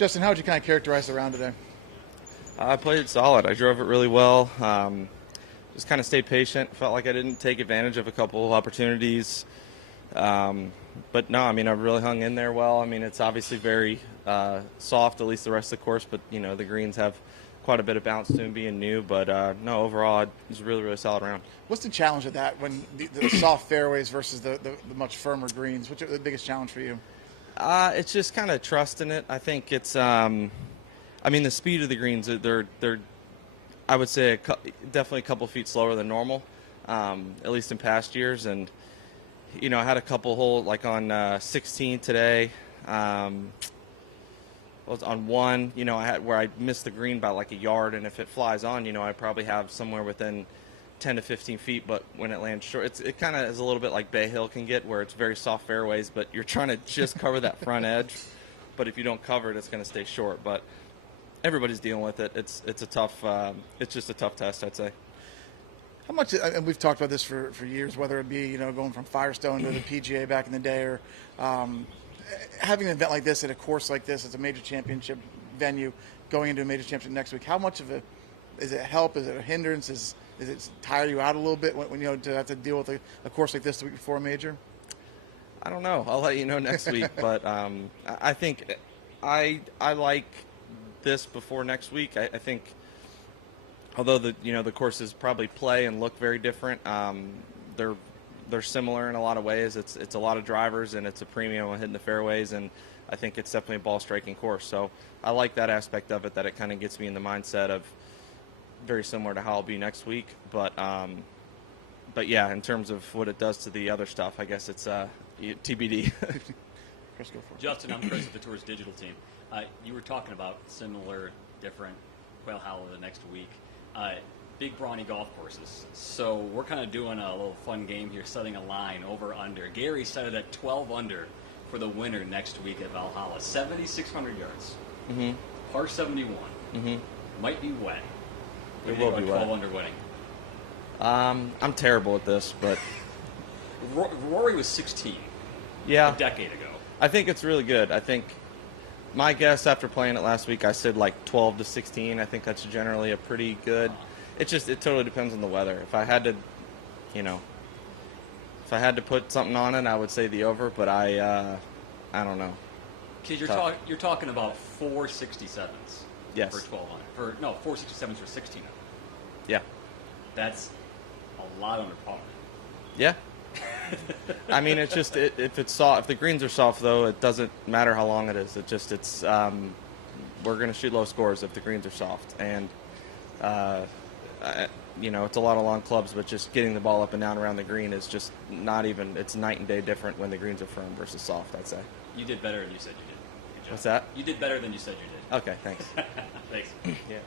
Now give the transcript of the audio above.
Justin, how would you kind of characterize the round today? I played it solid. I drove it really well. Just kind of stayed patient. Felt like I didn't take advantage of a couple of opportunities. But no, I mean, I really hung in there well. I mean, it's obviously very soft, at least the rest of the course, but, you know, the greens have quite a bit of bounce to them being new. But, no, overall, it was a really, really solid round. What's the challenge of that when the soft fairways versus the much firmer greens? What's the biggest challenge for you? It's just kind of trusting it. I think it's, I mean, the speed of the greens, they're I would say, definitely a couple feet slower than normal, at least in past years. And, you know, I had a couple holes, like on 16 today, was on one, you know, I had where I missed the green by like a yard, and if it flies on, you know, I probably have somewhere within 10 to 15 feet, but when it lands short, it kind of is a little bit like Bay Hill can get, where it's very soft fairways, but you're trying to just cover that front edge, but if you don't cover it, it's going to stay short. But everybody's dealing with it. It's a tough, it's just a tough test, I'd say. How much, and we've talked about this for years, whether it be, you know, going from Firestone to the PGA back in the day, or having an event like this at a course like this, it's a major championship venue, going into a major championship next week. How much of it is it help? Is it a hindrance? Is it tire you out a little bit when you know, to have to deal with a course like this the week before a major? I don't know. I'll let you know next week. But I think I like this before next week. I think, although the courses probably play and look very different, they're similar in a lot of ways. It's a lot of drivers, and it's a premium on hitting the fairways, and I think it's definitely a ball striking course. So I like that aspect of it, that it kind of gets me in the mindset of very similar to how I'll be next week. But yeah, in terms of what it does to the other stuff, I guess it's TBD. Chris, go for it. Justin, I'm Chris of the Tour's digital team. You were talking about similar, different Quail Hollow the next week. Big brawny golf courses. So we're kind of doing a little fun game here, setting a line over under. Gary set it at 12 under for the winner next week at Valhalla. 7,600 yards. Mm-hmm. Par 71. Mm-hmm. Might be wet. It will be 12 wet. under winning. I'm terrible at this, but Rory was 16 yeah, a decade ago. I think it's really good. I think my guess after playing it last week, I said like 12 to 16. I think that's generally a pretty good. It totally depends on the weather. If I had to, if I had to put something on it, I would say the over. But I don't know. Because you're talking about 467s. Yes. For 12 under. 467s for 16 under. Yeah. That's a lot under par. Yeah. I mean, it's just if it's soft. If the greens are soft, though, it doesn't matter how long it is. It's we're going to shoot low scores if the greens are soft, and it's a lot of long clubs, but just getting the ball up and down around the green is just not even. It's night and day different when the greens are firm versus soft, I'd say. You did better than you said you did. Good job. What's that? You did better than you said you did. Okay, thanks. Thanks. Yeah.